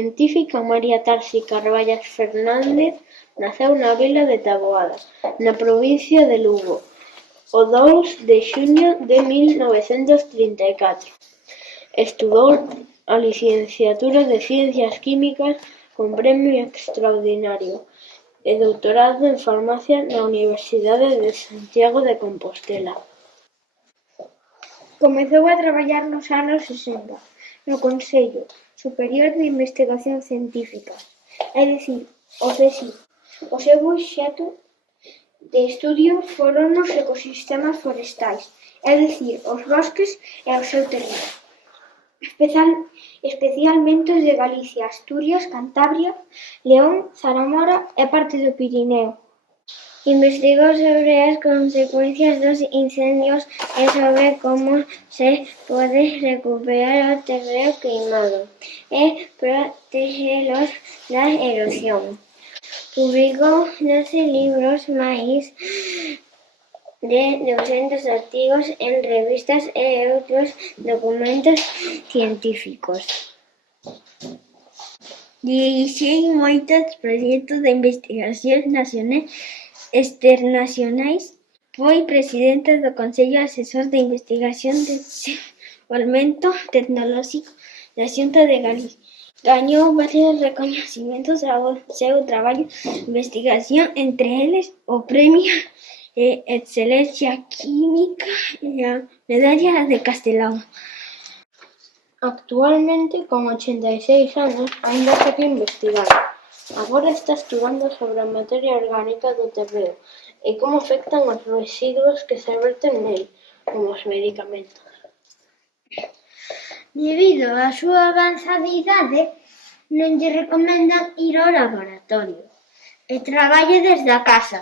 científica María Tarsi Carballas Fernández naceu na vila de Taboada, na provincia de Lugo, o 2 de xuño de 1934. Estudou a licenciatura de Ciencias Químicas con premio extraordinario e doutorado en Farmacia na Universidade de Santiago de Compostela. Comezou a traballar nos anos 60 no Consello Superior de Investigacións Científicas, é dicir, o CSIC. O seu obxecto de estudio foron os ecosistemas forestais, é dicir, os bosques e o seu terreo, especialmente os de Galicia, Asturias, Cantabria, León, Zaramora e parte do Pirineo. Investigou sobre as consecuencias dos incendios e sobre como se pode recuperar o terreo queimado e protexelos da erosión. Publicou 12 libros, máis de 200 artigos en revistas e outros documentos científicos. Dirixiu moitos proxectos de investigación nacionais e externacionais. Foi presidente do Consello Asesor de Investigación de Desenvolvemento Tecnolóxico da Xunta de Galicia. Gañou varios recoñecementos ao seu traballo de investigación, entre eles o Premio de Excelencia Química e a Medalla de Castelao. Actualmente, con 86 anos, aínda segue investigando. Agora está estudando sobre a materia orgánica do terreo e como afectan os residuos que se verten nel, como os medicamentos. Debido á súa avanzada idade, non lle recomendan ir ao laboratorio e traballe desde a casa.